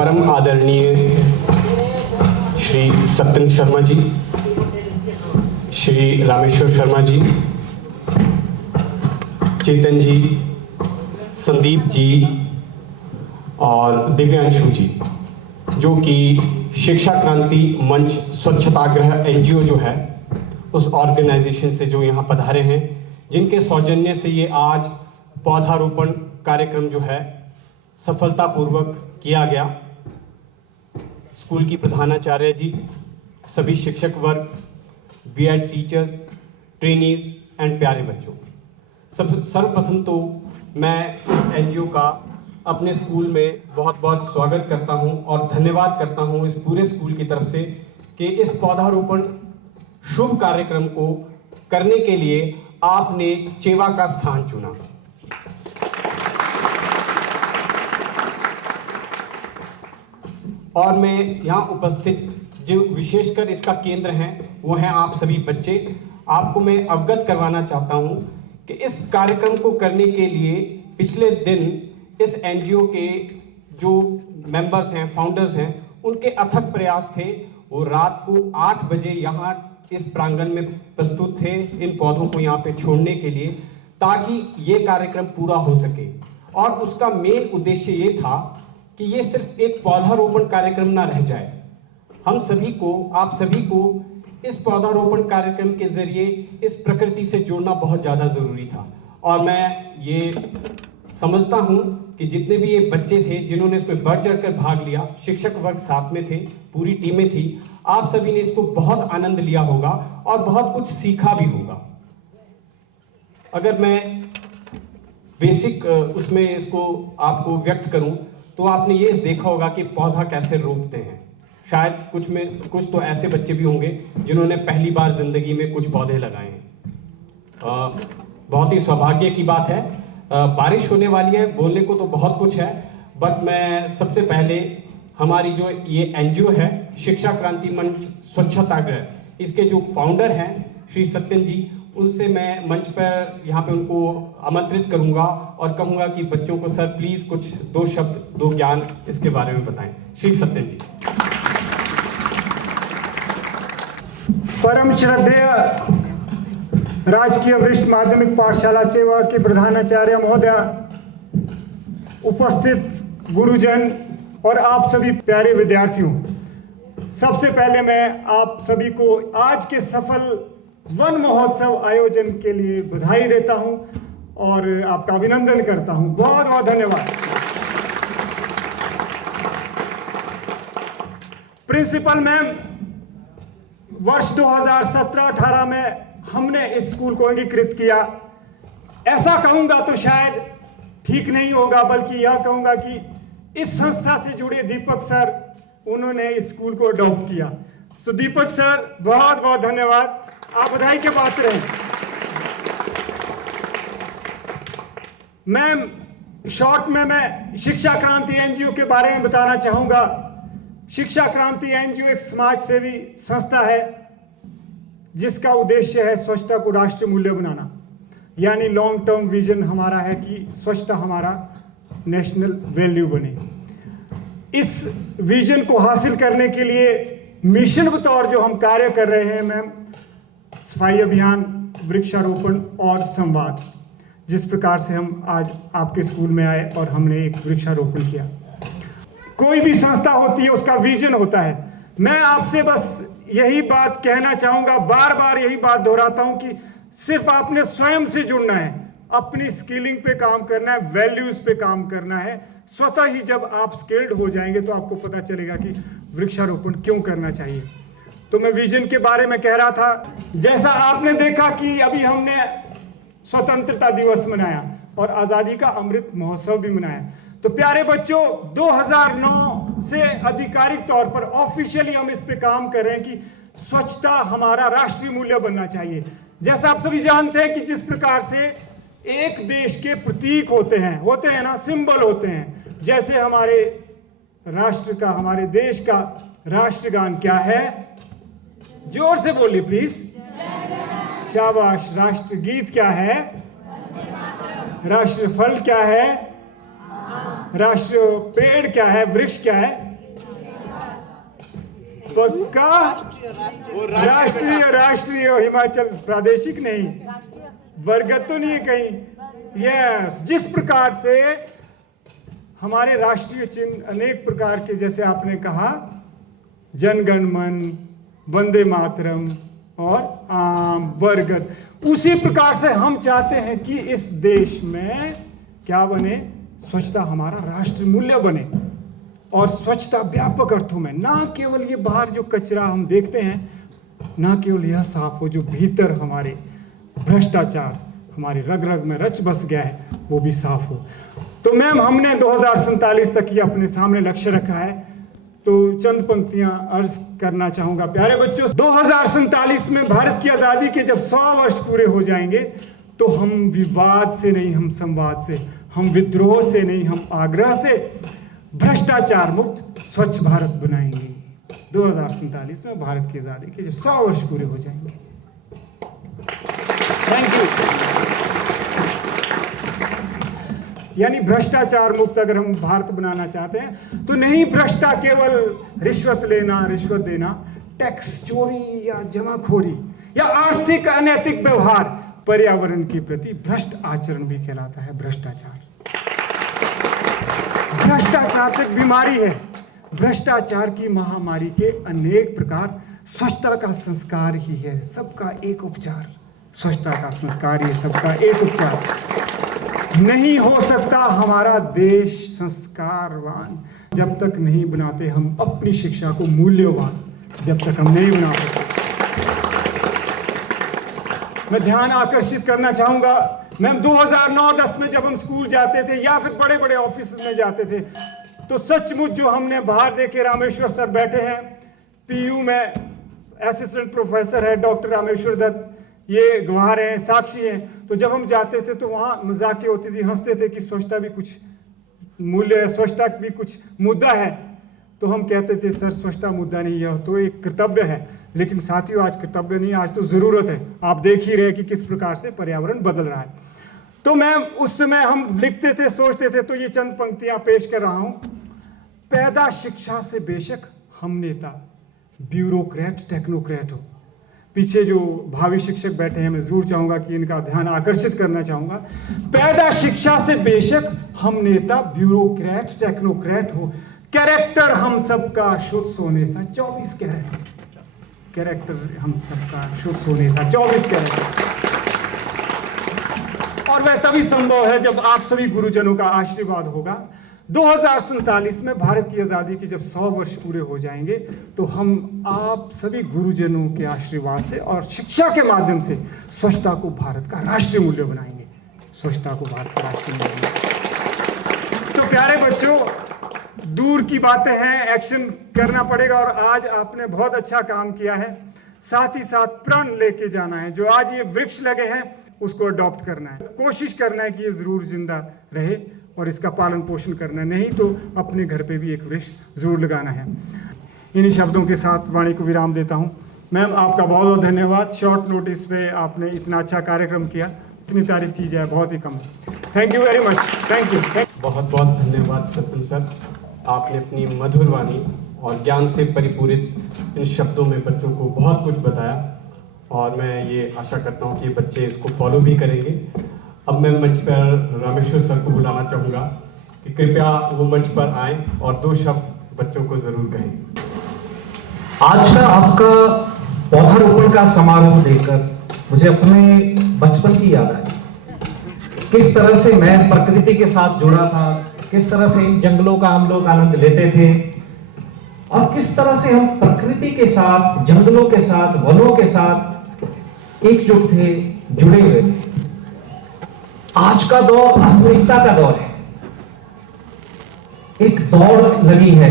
परम आदरणीय श्री सत्यन शर्मा जी, श्री रामेश्वर शर्मा जी, चेतन जी, संदीप जी और दिव्यांशु जी, जो कि शिक्षा क्रांति मंच स्वच्छताग्रह एनजीओ जो है उस ऑर्गेनाइजेशन से जो यहाँ पधारे हैं, जिनके सौजन्य से ये आज पौधारोपण कार्यक्रम जो है सफलतापूर्वक किया गया। स्कूल की प्रधानाचार्य जी, सभी शिक्षक वर्ग, बीएड टीचर्स, ट्रेनीज एंड प्यारे बच्चों, सर्वप्रथम तो मैं इस एनजीओ का अपने स्कूल में बहुत बहुत स्वागत करता हूं और धन्यवाद करता हूं इस पूरे स्कूल की तरफ से कि इस पौधारोपण शुभ कार्यक्रम को करने के लिए आपने चेवा का स्थान चुना। और मैं यहाँ उपस्थित जो विशेषकर इसका केंद्र हैं वो हैं आप सभी बच्चे। आपको मैं अवगत करवाना चाहता हूँ कि इस कार्यक्रम को करने के लिए पिछले दिन इस एनजीओ के जो मेंबर्स हैं, फाउंडर्स हैं, उनके अथक प्रयास थे। वो रात को 8 बजे यहाँ इस प्रांगण में प्रस्तुत थे इन पौधों को यहाँ पे छोड़ने के लिए, ताकि ये कार्यक्रम पूरा हो सके। और उसका मेन उद्देश्य ये था कि ये सिर्फ एक पौधारोपण कार्यक्रम ना रह जाए। हम सभी को, आप सभी को इस पौधारोपण कार्यक्रम के जरिए इस प्रकृति से जोड़ना बहुत ज़्यादा ज़रूरी था। और मैं ये समझता हूँ कि जितने भी ये बच्चे थे जिन्होंने इसमें बढ़ चढ़कर भाग लिया, शिक्षक वर्ग साथ में थे, पूरी टीमें थी, आप सभी ने इसको बहुत आनंद लिया होगा और बहुत कुछ सीखा भी होगा। अगर मैं बेसिक उसमें इसको आपको व्यक्त करूं तो आपने ये देखा होगा कि पौधा कैसे रोपते हैं। शायद कुछ तो ऐसे बच्चे भी होंगे जिन्होंने पहली बार जिंदगी में कुछ पौधे लगाए हैं। बहुत ही सौभाग्य की बात है। बारिश होने वाली है, बोलने को तो बहुत कुछ है, बट मैं सबसे पहले हमारी जो ये एनजीओ है शिक्षा क्रांति मंच स्वच्छताग्रह, इसके जो फाउंडर हैं श्री सत्यन जी, उनसे मैं मंच पर यहाँ पे उनको आमंत्रित करूंगा और कहूंगा कि बच्चों को सर प्लीज कुछ 2 शब्द, 2 ज्ञान इसके बारे में बताएं। श्री सत्यन जी। परम श्रद्धेय राजकीय वरिष्ठ माध्यमिक पाठशाला चेवा के प्रधानाचार्य महोदय, उपस्थित गुरुजन और आप सभी प्यारे विद्यार्थियों, सबसे पहले मैं आप सभी को आज के सफल वन महोत्सव आयोजन के लिए बधाई देता हूं और आपका अभिनंदन करता हूं। बहुत बहुत धन्यवाद। प्रिंसिपल मैम, वर्ष 2017-18 में हमने इस स्कूल को अंगीकृत किया। ऐसा कहूंगा तो शायद ठीक नहीं होगा, बल्कि यह कहूंगा कि इस संस्था से जुड़े दीपक सर, उन्होंने इस स्कूल को अडॉप्ट किया। सो दीपक सर, बहुत बहुत धन्यवाद, आप बधाई के पात्र हैं। मैम, शॉर्ट में मैं शिक्षा क्रांति एनजीओ के बारे में बताना चाहूंगा। शिक्षा क्रांति एनजीओ एक समाज सेवी संस्था है जिसका उद्देश्य है स्वच्छता को राष्ट्रीय मूल्य बनाना। यानी लॉन्ग टर्म विजन हमारा है कि स्वच्छता हमारा नेशनल वैल्यू बने। इस विजन को हासिल करने के लिए मिशन बतौर जो हम कार्य कर रहे हैं मैम, सफाई अभियान, वृक्षारोपण और संवाद, जिस प्रकार से हम आज आपके स्कूल में आए और हमने एक वृक्षारोपण किया। कोई भी संस्था होती है, उसका विजन होता है। मैं आपसे बस यही बात कहना चाहूंगा, बार बार यही बात दोहराता हूं कि सिर्फ आपने स्वयं से जुड़ना है, अपनी स्किलिंग पे काम करना है, वैल्यूज पे काम करना है। स्वतः ही जब आप स्किल्ड हो जाएंगे तो आपको पता चलेगा कि वृक्षारोपण क्यों करना चाहिए। तो मैं विजन के बारे में कह रहा था, जैसा आपने देखा कि अभी हमने स्वतंत्रता दिवस मनाया और आज़ादी का अमृत महोत्सव भी मनाया। तो प्यारे बच्चों, 2009 से आधिकारिक तौर पर ऑफिशियली हम इस पे काम कर रहे हैं कि स्वच्छता हमारा राष्ट्रीय मूल्य बनना चाहिए। जैसा आप सभी जानते हैं कि जिस प्रकार से एक देश के प्रतीक होते हैं ना, सिंबल होते हैं। जैसे हमारे राष्ट्र का, हमारे देश का राष्ट्रगान क्या है? जोर से बोलिए प्लीज। शाबाश। राष्ट्रगीत क्या है? राष्ट्रफल क्या है? राष्ट्र पेड़ क्या है? वृक्ष क्या है? पक्का राष्ट्रीय हिमाचल प्रादेशिक नहीं, वर्गत तो नहीं है कहीं। यस, जिस प्रकार से हमारे राष्ट्रीय चिन्ह अनेक प्रकार के, जैसे आपने कहा जन गण मन, वंदे मातरम और वर्गत, उसी प्रकार से हम चाहते हैं कि इस देश में क्या बने, स्वच्छता हमारा राष्ट्रीय मूल्य बने। और स्वच्छता व्यापक अर्थों में, ना केवल ये बाहर जो कचरा हम देखते हैं, ना केवल यह साफ हो, जो भीतर हमारे भ्रष्टाचार हमारे रग रग में रच बस गया है वो भी साफ हो। तो मैम, हमने 2047 तक ये अपने सामने लक्ष्य रखा है। तो चंद पंक्तियां अर्ज करना चाहूंगा। प्यारे बच्चों, 2047 में भारत की आजादी के जब 100 वर्ष पूरे हो जाएंगे, तो हम विवाद से नहीं, हम संवाद से, हम विद्रोह से नहीं, हम आग्रह से भ्रष्टाचार मुक्त स्वच्छ भारत बनाएंगे। 2047 में भारत की आजादी के जब 100 वर्ष पूरे हो जाएंगे। Thank you. यानी भ्रष्टाचार मुक्त अगर हम भारत बनाना चाहते हैं, तो नहीं भ्रष्टा केवल रिश्वत लेना, रिश्वत देना, टैक्स चोरी या जमाखोरी या आर्थिक अनैतिक व्यवहार, पर्यावरण के प्रति भ्रष्ट आचरण भी कहलाता है भ्रष्टाचार। भ्रष्टाचार एक बीमारी है, भ्रष्टाचार की महामारी के अनेक प्रकार। स्वच्छता का संस्कार ही है सबका एक उपचार, स्वच्छता का संस्कार ही सबका एक उपचार। नहीं हो सकता हमारा देश संस्कारवान जब तक नहीं बनाते हम अपनी शिक्षा को मूल्यवान, जब तक हम नहीं बना सकते। मैं ध्यान आकर्षित करना चाहूंगा, मैम 2009-10 में जब हम स्कूल जाते थे या फिर बड़े बड़े ऑफिस में जाते थे, तो सचमुच जो हमने बाहर देखे, रामेश्वर सर बैठे हैं, पीयू में असिस्टेंट प्रोफेसर है डॉक्टर रामेश्वर दत्त, ये गवाह हैं, साक्षी हैं। तो जब हम जाते थे तो वहाँ मजाक होती थी, हंसते थे कि स्वच्छता भी कुछ मूल्य है, स्वच्छता भी कुछ मुद्दा है। तो हम कहते थे सर स्वच्छता मुद्दा नहीं, यह तो एक कर्तव्य है। लेकिन साथियों, आज कर्तव्य नहीं, आज तो ज़रूरत है। आप देख ही रहे कि किस प्रकार से पर्यावरण बदल रहा है। तो मैं उस समय हम लिखते थे, सोचते थे, तो ये चंद पंक्तियाँ पेश कर रहा हूँ। पैदा शिक्षा से बेशक हम नेता ब्यूरोक्रेट टेक्नोक्रेट हो। पीछे जो भावी शिक्षक बैठे हैं, मैं जरूर चाहूंगा कि इनका ध्यान आकर्षित करना चाहूंगा। पैदा शिक्षा से बेशक हम नेता ब्यूरोक्रेट टेक्नोक्रेट हो, कैरेक्टर हम सबका शुद्ध सोने सा 24 कैरेट, कैरेक्टर हम सबका शुद्ध सोने सा 24 कैरेट। और वह तभी संभव है जब आप सभी गुरुजनों का आशीर्वाद होगा। 2047 में भारत की आज़ादी के जब 100 वर्ष पूरे हो जाएंगे, तो हम आप सभी गुरुजनों के आशीर्वाद से और शिक्षा के माध्यम से स्वच्छता को भारत का राष्ट्रीय मूल्य बनाएंगे, स्वच्छता को भारत का राष्ट्रीय मूल्य। तो प्यारे बच्चों, दूर की बातें हैं, एक्शन करना पड़ेगा। और आज आपने बहुत अच्छा काम किया है। साथ ही साथ प्रण लेके जाना है। जो आज ये वृक्ष लगे हैं उसको अडॉप्ट करना है, कोशिश करना है कि ये जरूर जिंदा रहे और इसका पालन पोषण करना है। नहीं तो अपने घर पे भी एक वृक्ष जरूर लगाना है। इन्हीं शब्दों के साथ वाणी को विराम देता हूँ। मैम, आपका बहुत बहुत धन्यवाद। शॉर्ट नोटिस पे आपने इतना अच्छा कार्यक्रम किया, इतनी तारीफ की जाए बहुत ही कम। Thank you very much. Thank you. बहुत बहुत धन्यवाद सतन सर, आपने अपनी मधुर वाणी और ज्ञान से परिपूरित इन शब्दों में बच्चों को बहुत कुछ बताया। और मैं ये आशा करता हूँ कि बच्चे इसको फॉलो भी करेंगे। अब मैं मंच पर रामेश्वर सर को बुलाना चाहूँगा कि कृपया वो मंच पर आएं और 2 शब्द बच्चों को जरूर कहें। आज का आपका पौधारोपण का समारोह देखकर मुझे अपने बचपन की याद आई। किस तरह से मैं प्रकृति के साथ जुड़ा था, किस तरह से इन जंगलों का हम लोग आनंद लेते थे और किस तरह से हम प्रकृति के साथ, जंगलों के साथ, वनों के साथ एकजुट थे, जुड़े हुए थे। आज का दौर आधुनिकता का दौर है। एक दौड़ लगी है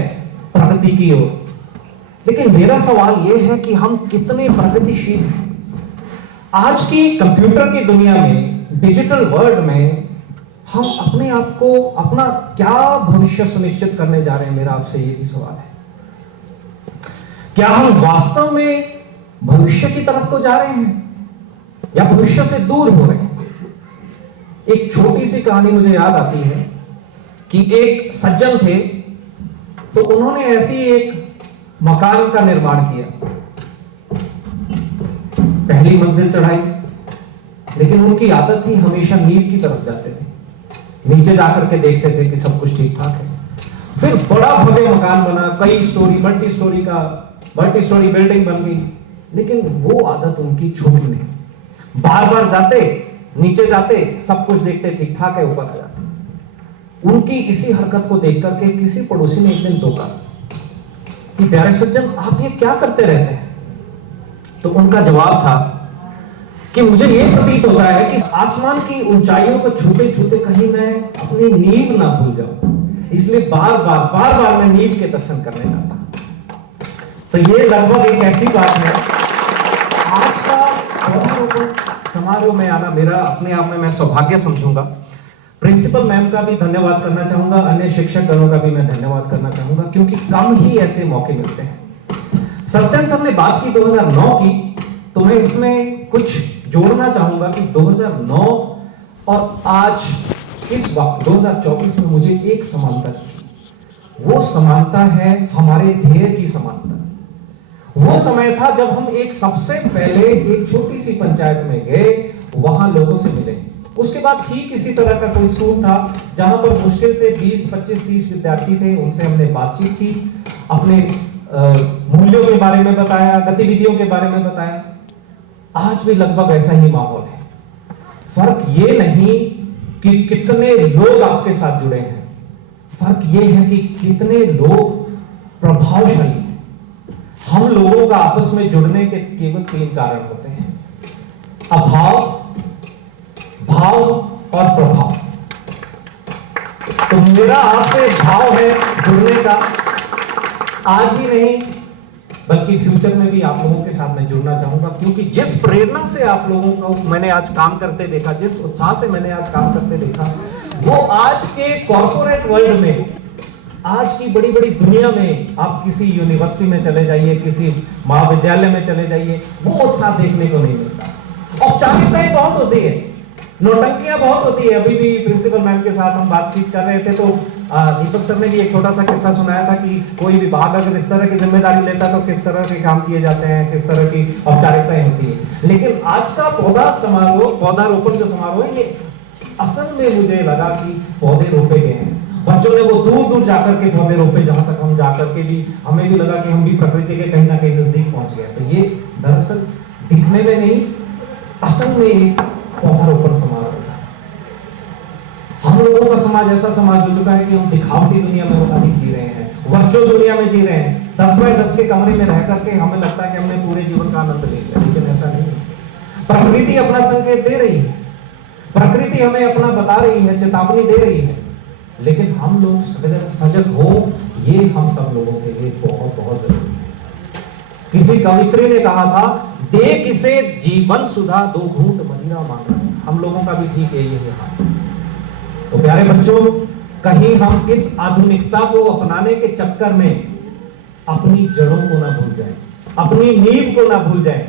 प्रगति की ओर। लेकिन मेरा सवाल यह है कि हम कितने प्रगतिशील हैं। आज की कंप्यूटर की दुनिया में, डिजिटल वर्ल्ड में हम अपने आप को, अपना क्या भविष्य सुनिश्चित करने जा रहे हैं? मेरा आपसे ये भी सवाल है। क्या हम वास्तव में भविष्य की तरफ को जा रहे हैं या भविष्य से दूर हो रहे हैं? एक छोटी सी कहानी मुझे याद आती है कि एक सज्जन थे, तो उन्होंने ऐसी एक मकान का निर्माण किया, पहली मंजिल चढ़ाई, लेकिन उनकी आदत थी हमेशा नींव की तरफ जाते थे, नीचे जाकर के देखते थे कि सब कुछ ठीक ठाक है। फिर बड़ा भव्य मकान बना, कई स्टोरी मल्टी स्टोरी बिल्डिंग बन गई, लेकिन वो आदत उनकी छूटी नहीं। बार बार जाते, नीचे जाते, सब कुछ देखते ठीक ठाक है, ऊपर आ जाते। उनकी इसी हरकत को देख करके किसी पड़ोसी ने एक दिन टोका कि प्यारे सज्जन, आप ये क्या करते रहते हैं? तो उनका जवाब था कि मुझे यह प्रतीत होता है कि आसमान की ऊंचाइयों को छूते छूते कहीं मैं अपनी नींव ना भूल जाऊं, इसलिए बार बार मैं नींव के दर्शन करने जाता। तो ये लगभग एक ऐसी बात है। आज का पौधारोपण समारोह में आना मेरा अपने आप में मैं सौभाग्य समझूंगा। प्रिंसिपल मैम का भी धन्यवाद करना चाहूंगा, अन्य शिक्षक गणों का भी मैं धन्यवाद करना चाहूंगा, क्योंकि कम ही ऐसे मौके मिलते हैं। सत्यन सर ने बात की 2009 की, तो मैं इसमें कुछ जोड़ना चाहूंगा कि 2009 और आज इस वक्त 2024 में मुझे एक समानता दिखी। वो समानता है हमारे ध्येय की समानता। वो समय था जब हम एक सबसे पहले एक छोटी सी पंचायत में गए, वहां लोगों से मिले। उसके बाद ठीक इसी तरह का कोई स्कूल था जहां पर मुश्किल से 20, 25, 30 विद्यार्थी थे। उनसे हमने बातचीत की, अपने मूल्यों के बारे में बताया, गतिविधियों के बारे में बताया। आज भी लगभग ऐसा ही माहौल है। फर्क ये नहीं कि कितने लोग आपके साथ जुड़े हैं, फर्क ये है कि कितने लोग प्रभावशाली हैं। हम लोगों का आपस में जुड़ने के केवल 3 कारण होते हैं: अभाव, भाव और प्रभाव। तो मेरा आपसे भाव है जुड़ने का, आज ही नहीं बल्कि फ्यूचर में भी आप लोगों के साथ मैं जुड़ना चाहूंगा, क्योंकि जिस प्रेरणा से आप लोगों को मैंने आज काम करते देखा, जिस उत्साह से मैंने आज काम करते देखा, वो आज के कॉर्पोरेट वर्ल्ड में, आज की बड़ी बड़ी दुनिया में, आप किसी यूनिवर्सिटी में चले जाइए, किसी महाविद्यालय में चले जाइए, वो उत्साह देखने को नहीं मिलता। औपचारिकताएं बहुत होती है, नौटंकियां बहुत होती है। अभी भी प्रिंसिपल मैम के साथ हम बातचीत कर रहे थे तो दीपक सर ने भी एक छोटा सा किस्सा सुनाया था कि कोई विभाग अगर इस तरह की जिम्मेदारी लेता तो किस तरह के काम किए जाते हैं, किस तरह की औपचारिकताएं होती है। लेकिन आज का पौधारोपण जो समारोह है, ये असल में मुझे लगा कि पौधे रोपे गए हैं। बच्चों ने वो दूर दूर जाकर के पौधे रोपे, जहां तक हम जाकर के भी हमें भी लगा कि हम भी प्रकृति के कहीं ना कहीं नजदीक पहुंच गए। तो ये दरअसल दिखने में नहीं, असल में एक पौधारोपण समारोह है। हम लोगों का समाज ऐसा समाज हो चुका है कि हम दिखावटी दुनिया में अधिक जी रहे हैं, वर्चुअल दुनिया में जी रहे हैं। 10 बाय 10 के कमरे में रह करके हमें लगता है कि हमने पूरे जीवन का आनंद ले लिया, लेकिन ऐसा नहीं है। प्रकृति अपना संकेत दे रही है, प्रकृति हमें अपना बता रही है, चेतावनी दे रही है, लेकिन हम लोग सजग हो, ये हम सब लोगों के लिए बहुत बहुत जरूरी है। किसी कवित्री ने कहा था, दे किसे जीवन सुधा, 2 घूंट मदिरा मांगा। हम लोगों का भी ठीक यही है हाल। तो प्यारे बच्चों, कहीं हम इस आधुनिकता को अपनाने के चक्कर में अपनी जड़ों को ना भूल जाएं, अपनी नींव को ना भूल जाएं,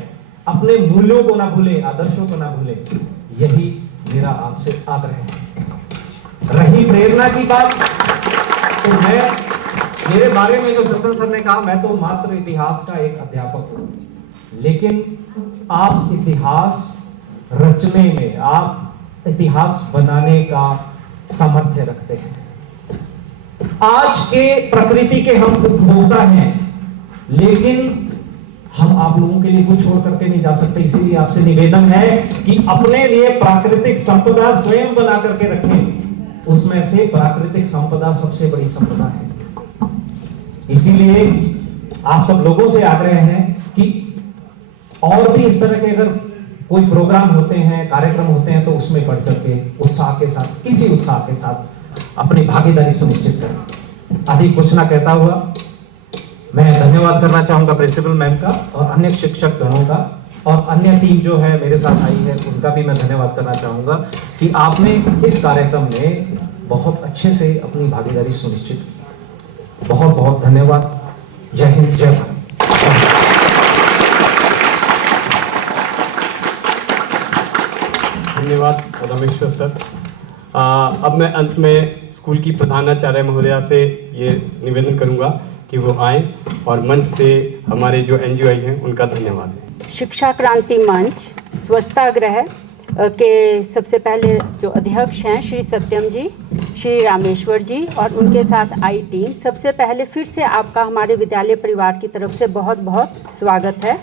अपने मूल्यों को ना भूलें, आदर्शों को ना भूलें। यही मेरा आपसे आग्रह है। रही प्रेरणा की बात, तो मेरे बारे में जो सत्यन सर ने कहा, मैं तो मात्र इतिहास का एक अध्यापक हूं, लेकिन आप इतिहास रचने में, आप इतिहास बनाने का सामर्थ्य रखते हैं। आज के प्रकृति के हम उपभोक्ता हैं, लेकिन हम आप लोगों के लिए कुछ छोड़ करके नहीं जा सकते। इसीलिए आपसे निवेदन है कि अपने लिए प्राकृतिक संपदा स्वयं बना करके रखें। उसमें से प्राकृतिक संपदा सबसे बड़ी संपदा है। इसीलिए आप सब लोगों से आग्रह है कि और भी इस तरह के अगर कोई प्रोग्राम होते हैं, कार्यक्रम होते हैं, तो उसमें बढ़ चढ़ के उत्साह के साथ, इसी उत्साह के साथ अपनी भागीदारी सुनिश्चित करें। अधिक कुछ ना कहता हुआ मैं धन्यवाद करना चाहूंगा प्रिंसिपल मैम का और अन्य शिक्षक गणों का, और अन्य टीम जो है मेरे साथ आई है उनका भी मैं धन्यवाद करना चाहूंगा कि आपने इस कार्यक्रम में बहुत अच्छे से अपनी भागीदारी सुनिश्चित की। बहुत बहुत धन्यवाद। जय हिंद, जय भारत। धन्यवाद रामेश्वर सर। अब मैं अंत में स्कूल की प्रधानाचार्य महोदया से ये निवेदन करूंगा कि वो आए और मंच से हमारे जो एनजीओ हैं उनका धन्यवाद दें। शिक्षा क्रांति मंच स्वच्छताग्रह के सबसे पहले जो अध्यक्ष हैं श्री सत्यम जी, श्री रामेश्वर जी और उनके साथ आई टीम, सबसे पहले फिर से आपका हमारे विद्यालय परिवार की तरफ से बहुत बहुत स्वागत है।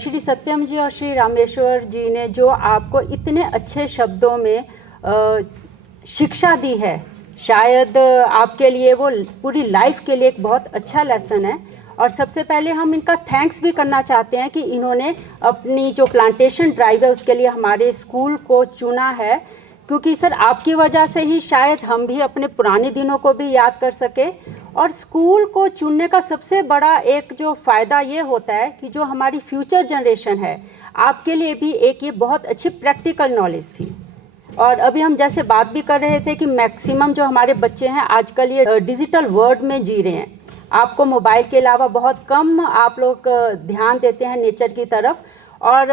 श्री सत्यम जी और श्री रामेश्वर जी ने जो आपको इतने अच्छे शब्दों में शिक्षा दी है, शायद आपके लिए वो पूरी लाइफ के लिए एक बहुत अच्छा लेसन है। और सबसे पहले हम इनका थैंक्स भी करना चाहते हैं कि इन्होंने अपनी जो प्लांटेशन ड्राइव है उसके लिए हमारे स्कूल को चुना है, क्योंकि सर आपकी वजह से ही शायद हम भी अपने पुराने दिनों को भी याद कर सके। और स्कूल को चुनने का सबसे बड़ा एक जो फ़ायदा ये होता है कि जो हमारी फ्यूचर जनरेशन है, आपके लिए भी एक ये बहुत अच्छी प्रैक्टिकल नॉलेज थी। और अभी हम जैसे बात भी कर रहे थे कि मैक्सिमम जो हमारे बच्चे हैं आजकल ये डिजिटल वर्ल्ड में जी रहे हैं। आपको मोबाइल के अलावा बहुत कम आप लोग ध्यान देते हैं नेचर की तरफ। और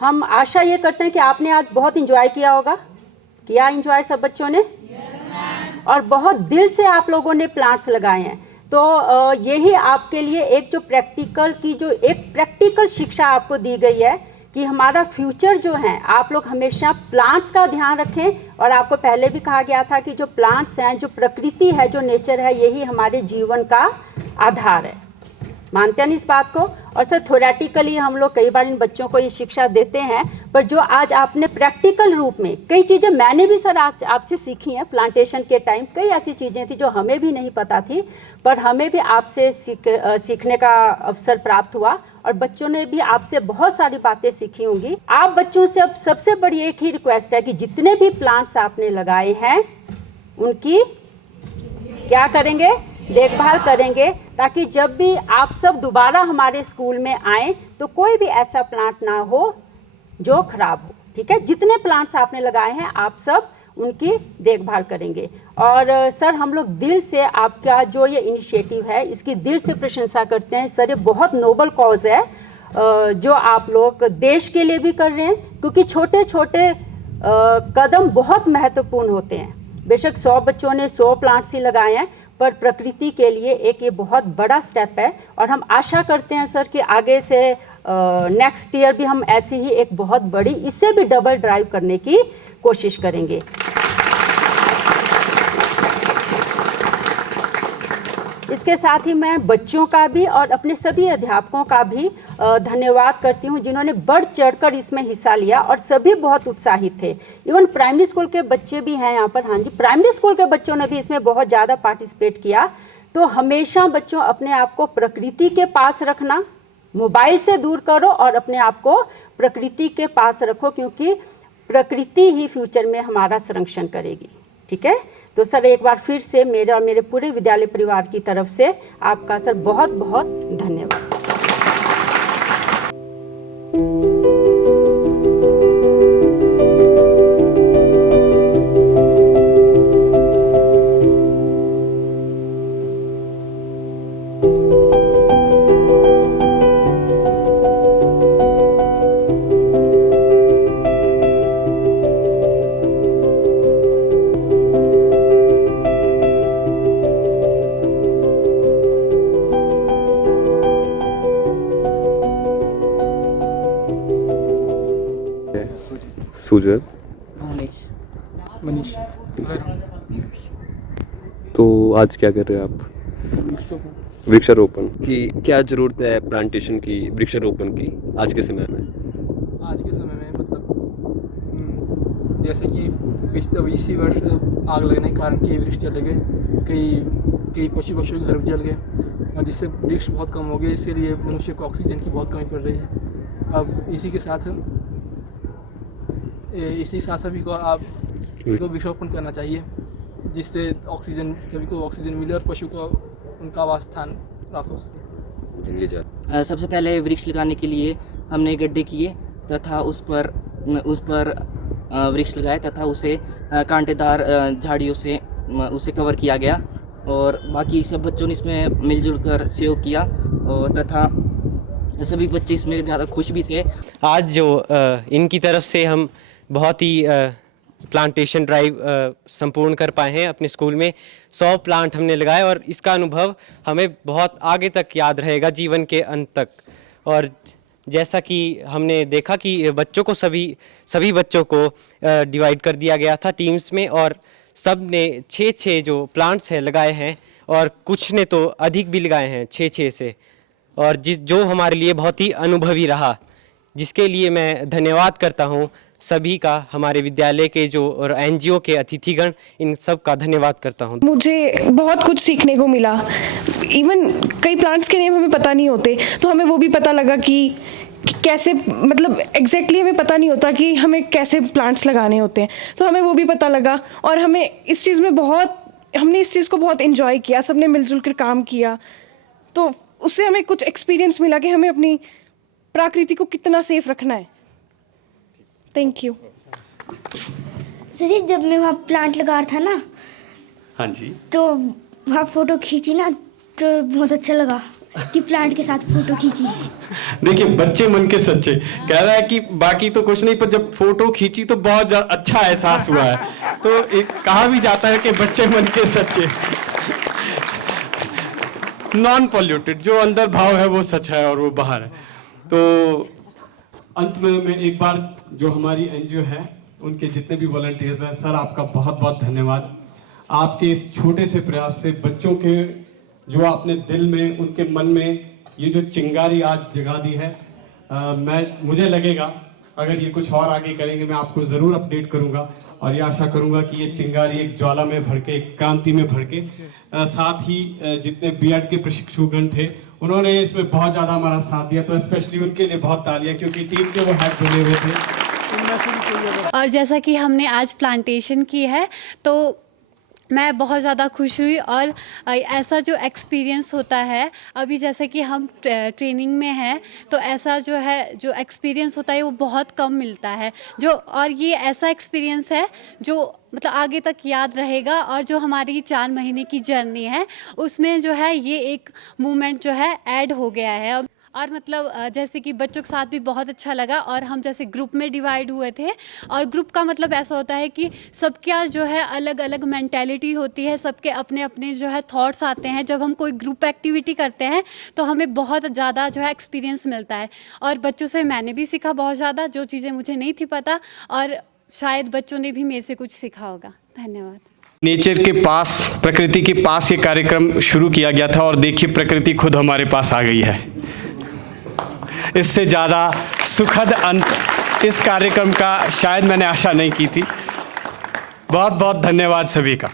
हम आशा ये करते हैं कि आपने आज बहुत इंजॉय किया होगा। किया इंजॉय सब बच्चों ने? और बहुत दिल से आप लोगों ने प्लांट्स लगाए हैं। तो यही आपके लिए एक जो प्रैक्टिकल की जो एक प्रैक्टिकल शिक्षा आपको दी गई है कि हमारा फ्यूचर जो है, आप लोग हमेशा प्लांट्स का ध्यान रखें। और आपको पहले भी कहा गया था कि जो प्लांट्स हैं, जो प्रकृति है, जो नेचर है, यही हमारे जीवन का आधार है। मानते हैं इस बात को? और सर थ्योरेटिकली हम लोग कई बार इन बच्चों को ये शिक्षा देते हैं, पर जो आज आपने प्रैक्टिकल रूप में कई चीज़ें मैंने भी सर आज आपसे सीखी हैं। प्लांटेशन के टाइम कई ऐसी चीज़ें थी जो हमें भी नहीं पता थी, पर हमें भी आपसे सीखने का अवसर प्राप्त हुआ और बच्चों ने भी आपसे बहुत सारी बातें सीखी होंगी। आप बच्चों से अब सबसे बड़ी एक ही रिक्वेस्ट है कि जितने भी प्लांट्स आपने लगाए हैं उनकी क्या करेंगे? देखभाल करेंगे, ताकि जब भी आप सब दोबारा हमारे स्कूल में आएँ तो कोई भी ऐसा प्लांट ना हो जो खराब हो। ठीक है? जितने प्लांट्स आपने लगाए हैं आप सब उनकी देखभाल करेंगे। और सर हम लोग दिल से आपका जो ये इनिशिएटिव है इसकी दिल से प्रशंसा करते हैं। सर ये बहुत नोबल कॉज है जो आप लोग देश के लिए भी कर रहे हैं, क्योंकि छोटे छोटे कदम बहुत महत्वपूर्ण होते हैं। बेशक 100 बच्चों ने 100 प्लांट्स ही लगाए हैं, पर प्रकृति के लिए एक ये बहुत बड़ा स्टेप है। और हम आशा करते हैं सर कि आगे से नेक्स्ट ईयर भी हम ऐसे ही एक बहुत बड़ी, इससे भी डबल ड्राइव करने की कोशिश करेंगे। इसके साथ ही मैं बच्चों का भी और अपने सभी अध्यापकों का भी धन्यवाद करती हूँ जिन्होंने बढ़ चढ़कर इसमें हिस्सा लिया और सभी बहुत उत्साहित थे। इवन प्राइमरी स्कूल के बच्चे भी हैं यहाँ पर। हाँ जी, प्राइमरी स्कूल के बच्चों ने भी इसमें बहुत ज़्यादा पार्टिसिपेट किया। तो हमेशा बच्चों अपने आप को प्रकृति के पास रखना, मोबाइल से दूर करो और अपने आप को प्रकृति के पास रखो, क्योंकि प्रकृति ही फ्यूचर में हमारा संरक्षण करेगी। ठीक है? तो सर एक बार फिर से मेरे और मेरे पूरे विद्यालय परिवार की तरफ से आपका सर बहुत बहुत धन्यवाद। सुजत, मनीष, तो आज क्या कर रहे हैं आप? वृक्षारोपण की क्या जरूरत है प्लांटेशन की, वृक्षारोपण की आज के समय में? आज के समय में मतलब जैसे कि इसी वर्ष आग लगने के कारण कई वृक्ष जल गए, कई पशुओं के घर जल गए, और जिससे वृक्ष बहुत कम हो गए। इसीलिए मनुष्य को ऑक्सीजन की बहुत कमी पड़ रही है। अब इसी के साथ सभी को वृक्षारोपण करना चाहिए, जिससे ऑक्सीजन सभी को ऑक्सीजन मिले और पशु को उनका आवास स्थान प्राप्त हो सके। सबसे पहले वृक्ष लगाने के लिए हमने गड्ढे किए तथा उस पर वृक्ष लगाए तथा उसे कांटेदार झाड़ियों से उसे कवर किया गया, और बाकी सब बच्चों ने इसमें मिलजुल कर सहयोग किया। और तथा सभी बच्चे इसमें ज़्यादा खुश भी थे। आज जो इनकी तरफ से हम बहुत ही प्लांटेशन ड्राइव संपूर्ण कर पाए हैं अपने स्कूल में। 100 प्लांट हमने लगाए और इसका अनुभव हमें बहुत आगे तक याद रहेगा, जीवन के अंत तक। और जैसा कि हमने देखा कि बच्चों को सभी बच्चों को डिवाइड कर दिया गया था टीम्स में, और सब ने 6-6 जो प्लांट्स हैं लगाए हैं, और कुछ ने तो अधिक भी लगाए हैं 6-6 से, और जो हमारे लिए बहुत ही अनुभवी रहा, जिसके लिए मैं धन्यवाद करता हूँ सभी का, हमारे विद्यालय के जो और एनजीओ के अतिथिगण, इन सब का धन्यवाद करता हूँ। मुझे बहुत कुछ सीखने को मिला। इवन कई प्लांट्स के नेम हमें पता नहीं होते, तो हमें वो भी पता लगा कि कैसे, मतलब एग्जैक्टली हमें पता नहीं होता कि हमें कैसे प्लांट्स लगाने होते हैं, तो हमें वो भी पता लगा। और हमने इस चीज़ को बहुत एंजॉय किया, सबने मिलजुल कर काम किया, तो उससे हमें कुछ एक्सपीरियंस मिला कि हमें अपनी प्रकृति को कितना सेफ रखना है। Thank you. सर जी, जब मैं वहाँ प्लांट लगा रहा था ना, हाँ जी, तो वहाँ फ़ोटो खींची ना, तो बहुत अच्छा लगा कि प्लांट के साथ फ़ोटो खींची। देखिए बच्चे मन के सच्चे, कह रहा है कि बाकी तो कुछ नहीं, पर जब फोटो खींची तो बहुत अच्छा एहसास हुआ है। तो कहा भी जाता है कि बच्चे मन के सच्चे, नॉन पॉल्यूटेड, जो अंदर भाव है वो सच है और वो बाहर है। तो अंत में मैं एक बार जो हमारी एनजीओ है, उनके जितने भी वॉलंटियर्स हैं, सर आपका बहुत बहुत धन्यवाद। आपके इस छोटे से प्रयास से बच्चों के जो आपने दिल में, उनके मन में ये जो चिंगारी आज जगा दी है, मुझे लगेगा अगर ये कुछ और आगे करेंगे मैं आपको ज़रूर अपडेट करूंगा, और ये आशा करूंगा कि ये चिंगारी एक ज्वाला में भर के, एक क्रांति में भर के, साथ ही जितने बीएड के प्रशिक्षुगण थे उन्होंने इसमें बहुत ज़्यादा हमारा साथ दिया, तो स्पेशली उनके लिए बहुत तालियां, क्योंकि टीम के वो हेड बने हुए थे। और जैसा कि हमने आज प्लांटेशन की है, तो मैं बहुत ज़्यादा खुश हुई। और ऐसा जो एक्सपीरियंस होता है, अभी जैसे कि हम ट्रेनिंग में हैं, तो ऐसा जो है, जो एक्सपीरियंस होता है वो बहुत कम मिलता है, और ये ऐसा एक्सपीरियंस है जो मतलब आगे तक याद रहेगा। और जो हमारी 4 महीने की जर्नी है, उसमें जो है ये एक मूवमेंट जो है ऐड हो गया है। और मतलब जैसे कि बच्चों के साथ भी बहुत अच्छा लगा, और हम जैसे ग्रुप में डिवाइड हुए थे, और ग्रुप का मतलब ऐसा होता है कि सबका जो है अलग अलग मेंटालिटी होती है, सबके अपने अपने जो है थॉट्स आते हैं। जब हम कोई ग्रुप एक्टिविटी करते हैं तो हमें बहुत ज़्यादा जो है एक्सपीरियंस मिलता है, और बच्चों से मैंने भी सीखा बहुत ज़्यादा, जो चीज़ें मुझे नहीं थी पता, और शायद बच्चों ने भी मेरे से कुछ सीखा होगा। धन्यवाद। नेचर के पास, प्रकृति के पास ये कार्यक्रम शुरू किया गया था, और देखिए प्रकृति खुद हमारे पास आ गई है। इससे ज़्यादा सुखद अंत इस कार्यक्रम का शायद मैंने आशा नहीं की थी। बहुत बहुत धन्यवाद सभी का।